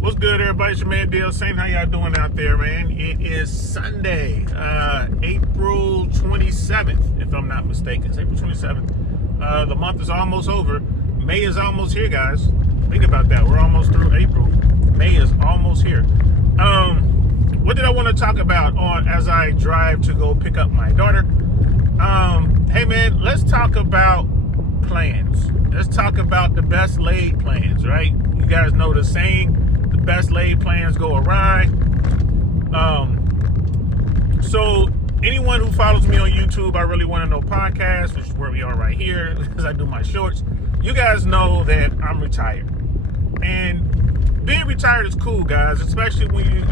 What's good, everybody? It's your man Dale Saint. How y'all doing out there, man? It is Sunday, April 27th, if I'm not mistaken. It's April 27th. The month is almost over. May is almost here, guys. Think about that. We're almost through April. May is almost here. What did I want to talk about as I drive to go pick up my daughter? Hey, man, let's talk about plans. Let's talk about the best laid plans, right? You guys know the saying, the best laid plans go awry. So anyone who follows me on YouTube, I Really Want to Know podcast, which is where we are right here, because I do my shorts, you guys know that I'm retired. And being retired is cool, guys, especially when you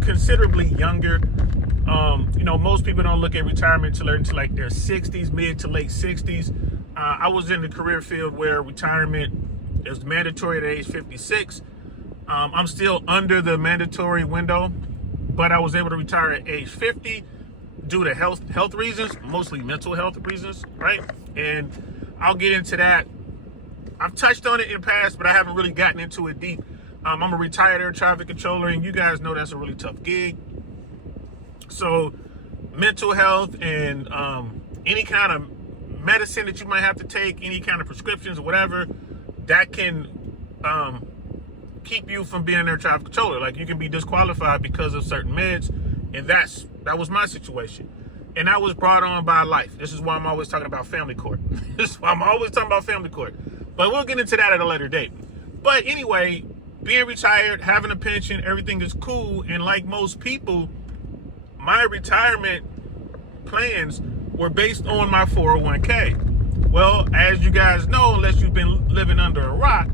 considerably younger. Most people don't look at retirement until they're into like their 60s, mid to late 60s. I was in the career field where retirement is mandatory at age 56. I'm still under the mandatory window, but I was able to retire at age 50 due to health reasons, mostly mental health reasons, right? And I'll get into that. I've touched on it in the past, but I haven't really gotten into it deep. I'm a retired air traffic controller, and you guys know that's a really tough gig. So mental health and any kind of medicine that you might have to take, any kind of prescriptions or whatever, that can keep you from being an air traffic controller. Like, you can be disqualified because of certain meds, and that was my situation. And I was brought on by life. This is why I'm always talking about family court. This is why I'm always talking about family court. But we'll get into that at a later date. But anyway, being retired, having a pension, everything is cool. And like most people, my retirement plans were based on my 401k. Well, as you guys know, unless you've been living under a rock,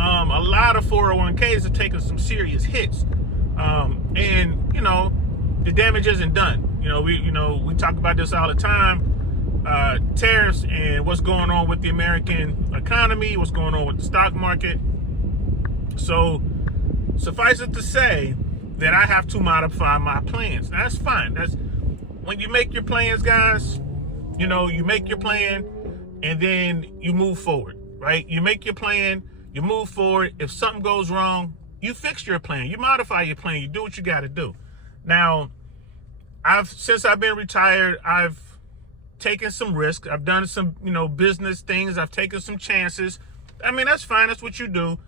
a lot of 401ks have taken some serious hits. And the damage isn't done. We talk about this all the time. Tariffs and what's going on with the American economy, what's going on with the stock market. So suffice it to say that I have to modify my plans. Now, that's fine. That's when you make your plans, guys. You make your plan and then you move forward, right? You make your plan, you move forward. If something goes wrong, you fix your plan. You modify your plan. You do what you got to do. Now, since I've been retired, I've taken some risks. I've done some, business things. I've taken some chances. I mean, that's fine. That's what you do.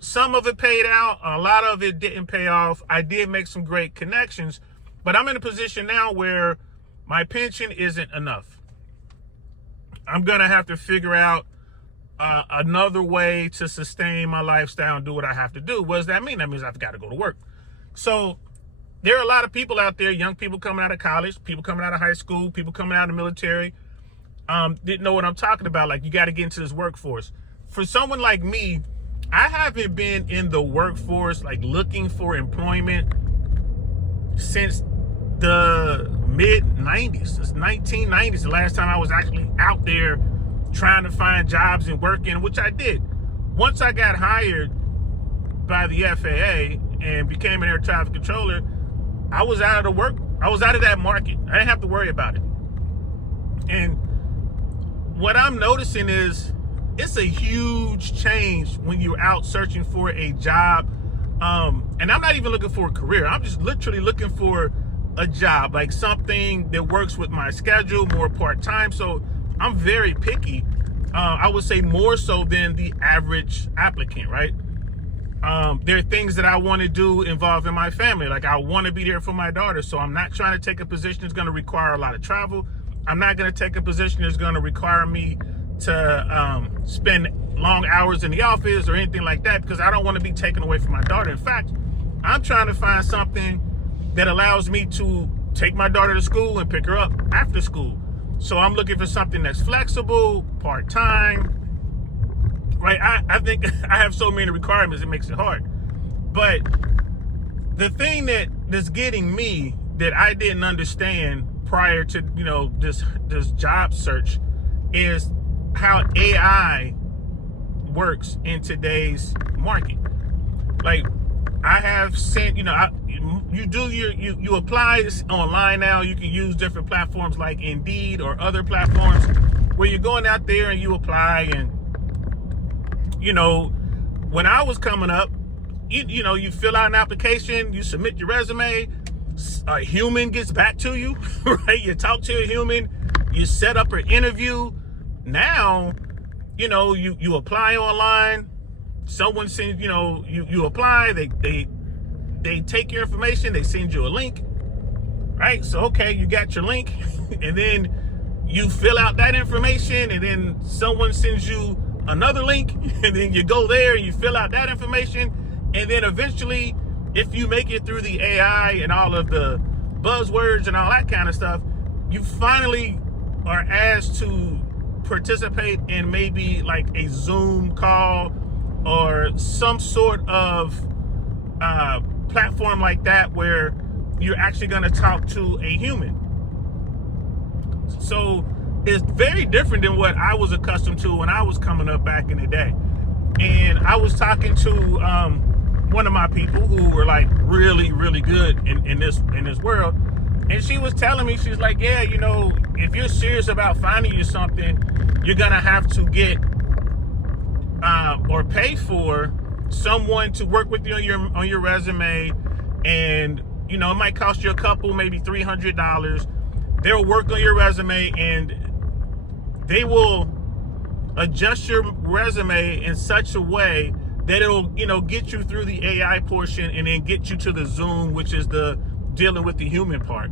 Some of it paid out. A lot of it didn't pay off. I did make some great connections, but I'm in a position now where my pension isn't enough. I'm going to have to figure out another way to sustain my lifestyle and do what I have to do. What does that mean? That means I've got to go to work. So there are a lot of people out there, young people coming out of college, people coming out of high school, people coming out of the military, didn't know what I'm talking about. Like, you got to get into this workforce. For someone like me, I haven't been in the workforce, like looking for employment, since the mid-90s. Since 1990s, the last time I was actually out there trying to find jobs and working, which I did. Once I got hired by the FAA and became an air traffic controller, I was out of that market. I didn't have to worry about it. And what I'm noticing is it's a huge change when you're out searching for a job. And I'm not even looking for a career. I'm just literally looking for a job, like something that works with my schedule, more part-time. So I'm very picky. I would say more so than the average applicant, right? There are things that I want to do involving my family. Like, I want to be there for my daughter. So I'm not trying to take a position that's going to require a lot of travel. I'm not going to take a position that's going to require me to spend long hours in the office or anything like that, because I don't want to be taken away from my daughter. In fact, I'm trying to find something that allows me to take my daughter to school and pick her up after school. So I'm looking for something that's flexible, part-time, right? I think I have so many requirements, it makes it hard. But the thing that's getting me that I didn't understand prior to, this job search is how AI works in today's market. Like, I have sent, you apply online now. You can use different platforms like Indeed or other platforms where you're going out there and you apply. And, when I was coming up, you fill out an application, you submit your resume, a human gets back to you, right? You talk to a human, you set up an interview. Now, you apply online. Someone sends, you apply. They take your information. They send you a link, right? So okay, you got your link, and then you fill out that information, and then someone sends you another link, and then you go there and you fill out that information, and then eventually, if you make it through the AI and all of the buzzwords and all that kind of stuff, you finally are asked to participate in maybe like a Zoom call or some sort of platform like that where you're actually going to talk to a human. So it's very different than what I was accustomed to when I was coming up back in the day. And I was talking to one of my people who were like really, really good in this world. And she was telling me, she's like, yeah, if you're serious about finding you something, you're going to have to get or pay for someone to work with you on your resume. And, it might cost you a couple, maybe $300. They'll work on your resume and they will adjust your resume in such a way that it'll, get you through the AI portion and then get you to the Zoom, which is the dealing with the human part.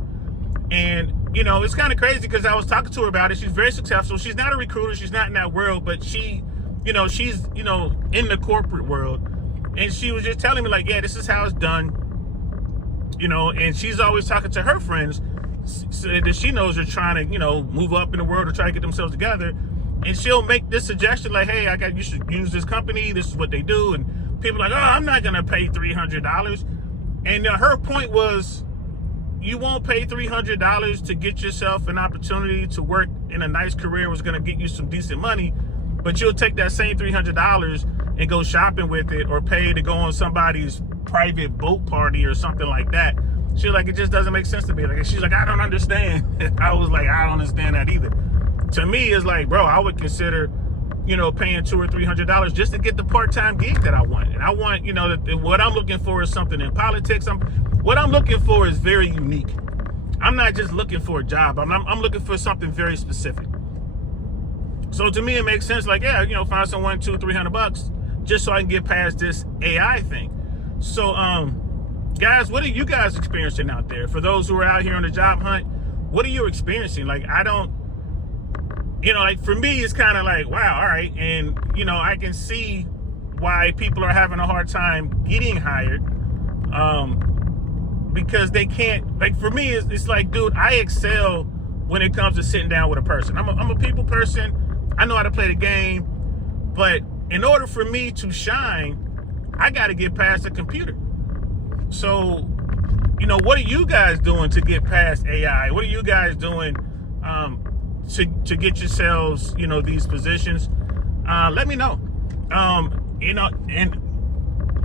And, it's kind of crazy because I was talking to her about it. She's very successful. She's not a recruiter. She's not in that world, but she's, in the corporate world. And she was just telling me like, yeah, this is how it's done. And she's always talking to her friends so that she knows they're trying to, move up in the world or try to get themselves together. And she'll make this suggestion like, hey, you should use this company. This is what they do. And people are like, oh, I'm not going to pay $300. And her point was, you won't pay $300 to get yourself an opportunity to work in a nice career was going to get you some decent money, but you'll take that same $300 and go shopping with it or pay to go on somebody's private boat party or something like that. She's like, it just doesn't make sense to me. Like, she's like, I don't understand. I was like, I don't understand that either. To me, it's like, bro, I would consider, paying $200 or $300 just to get the part-time gig that I want. And I want, what I'm looking for is something in politics. What I'm looking for is very unique. I'm not just looking for a job. I'm looking for something very specific. So to me, it makes sense. Like, yeah, find someone $200-300 just so I can get past this AI thing. So, guys, what are you guys experiencing out there? For those who are out here on the job hunt, what are you experiencing? Like, I don't, like for me, it's kind of like, wow, all right. And, I can see why people are having a hard time getting hired. Because they can't, like for me, it's like, dude, I excel when it comes to sitting down with a person. I'm a people person. I know how to play the game. But in order for me to shine, I got to get past the computer. So, what are you guys doing to get past AI? What are you guys doing to get yourselves, these positions? Let me know. And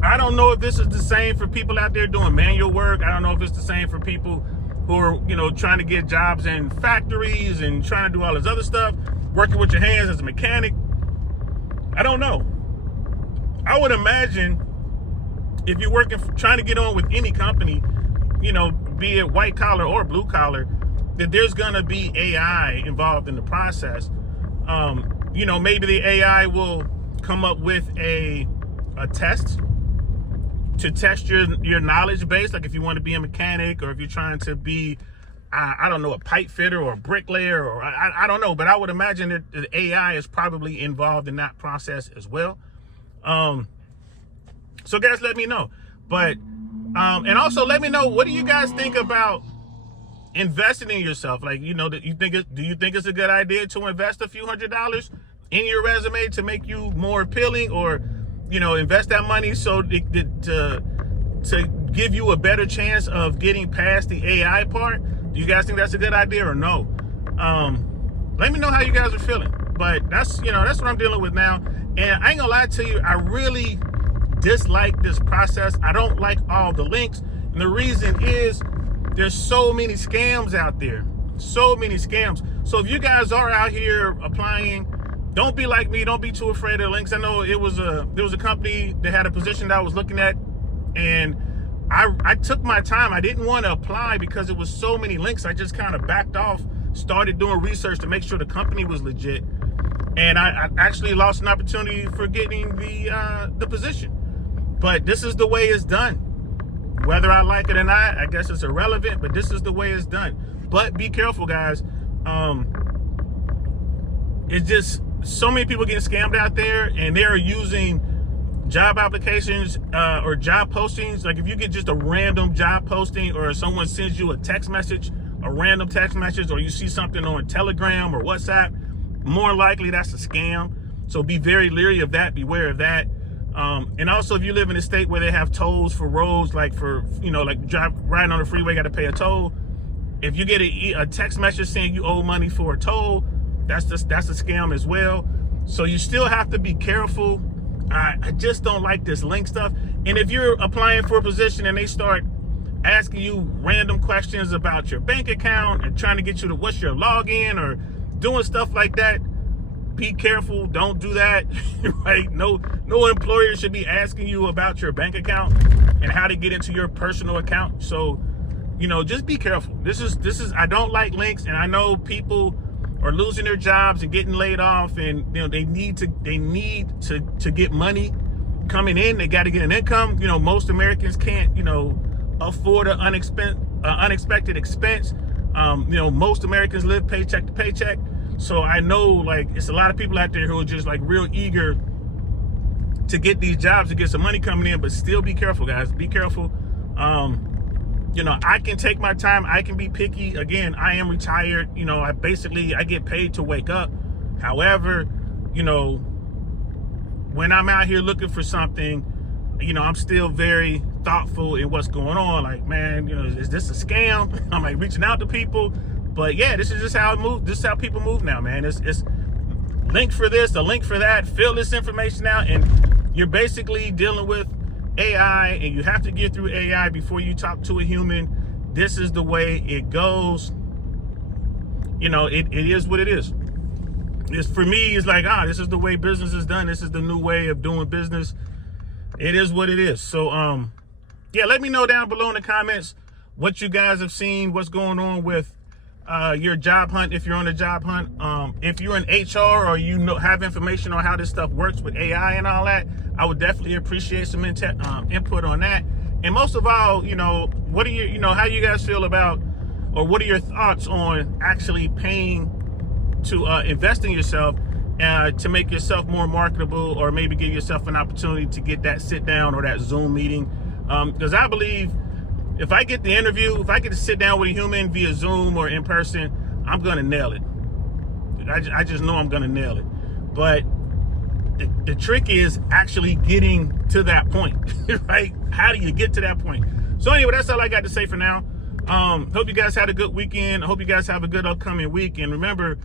I don't know if this is the same for people out there doing manual work. I don't know if it's the same for people who are, trying to get jobs in factories and trying to do all this other stuff, working with your hands as a mechanic. I don't know. I would imagine if you're working, trying to get on with any company, be it white collar or blue collar, that there's going to be AI involved in the process. Maybe the AI will come up with a test to test your knowledge base. Like if you want to be a mechanic or if you're trying to be, I don't know, a pipe fitter or a bricklayer or I don't know, but I would imagine that the AI is probably involved in that process as well. So guys, let me know. But, and also let me know, what do you guys think about investing in yourself? Like, do you think it's a good idea to invest a few $100s in your resume to make you more appealing, or, invest that money so to give you a better chance of getting past the AI part? Do you guys think that's a good idea or no? Let me know how you guys are feeling. But that's what I'm dealing with now. And I ain't gonna lie to you, I really dislike this process. I don't like all the links. And the reason is there's so many scams out there. So many scams. So if you guys are out here applying, don't be like me. Don't be too afraid of the links. I know there was a company that had a position that I was looking at And I took my time. I didn't want to apply because it was so many links. I just kind of backed off, started doing research to make sure the company was legit. And I actually lost an opportunity for getting the position. But this is the way it's done. Whether I like it or not, I guess it's irrelevant, but this is the way it's done. But be careful, guys. It's just so many people getting scammed out there, and they're using job applications or job postings. Like if you get just a random job posting, or someone sends you a random text message, or you see something on Telegram or WhatsApp, more likely that's a scam. So be very leery of that. Beware of that. And also, if you live in a state where they have tolls for roads, like for, like riding on the freeway, got to pay a toll. If you get a text message saying you owe money for a toll, that's a scam as well. So you still have to be careful. I just don't like this link stuff. And if you're applying for a position and they start asking you random questions about your bank account and trying to get you to what's your login or doing stuff like that, be careful. Don't do that. Right? No employer should be asking you about your bank account and how to get into your personal account. So, just be careful. This is I don't like links, and I know people are losing their jobs and getting laid off, and they need to get money coming in. They got to get an income. Most Americans can't afford an unexpected expense. Most Americans live paycheck to paycheck. So I know, it's a lot of people out there who are just real eager to get these jobs, to get some money coming in, but still be careful, guys. Be careful. I can take my time. I can be picky. Again, I am retired. I get paid to wake up. However, when I'm out here looking for something, I'm still very thoughtful in what's going on. Is this a scam? I'm reaching out to people. But yeah, this is just how it moves. This is how people move now, man. It's link for this, a link for that. Fill this information out, and you're basically dealing with AI, and you have to get through AI before you talk to a human. This is the way it goes. It is what it is. For me, it's this is the way business is done. This is the new way of doing business. It is what it is. So, yeah, let me know down below in the comments what you guys have seen, what's going on with your job hunt, if you're on a job hunt. If you're in HR or have information on how this stuff works with AI and all that, I would definitely appreciate some input on that. And most of all, what are how you guys feel about, or what are your thoughts on actually paying to invest in yourself to make yourself more marketable, or maybe give yourself an opportunity to get that sit down or that Zoom meeting? Because I believe if I get the interview, if I get to sit down with a human via Zoom or in person, I'm going to nail it. I just know I'm going to nail it. But the trick is actually getting to that point, right? How do you get to that point? So anyway, that's all I got to say for now. Hope you guys had a good weekend. I hope you guys have a good upcoming week. And remember,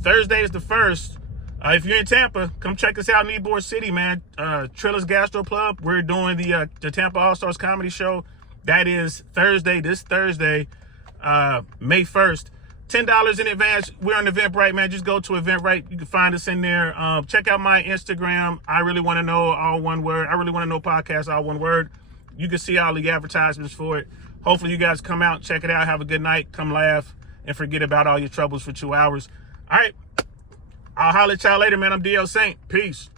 Thursday is the 1st. If you're in Tampa, come check us out in Ybor City, man. Trilla's Gastro Club. We're doing the Tampa All-Stars Comedy Show. That is this Thursday, May 1st. $10 in advance. We're on Eventbrite, man. Just go to Eventbrite. You can find us in there. Check out my Instagram. I Really Want to Know, all one word. I Really Want to Know podcast, all one word. You can see all the advertisements for it. Hopefully you guys come out, check it out. Have a good night. Come laugh and forget about all your troubles for 2 hours. All right. I'll holler at y'all later, man. I'm DL Saint. Peace.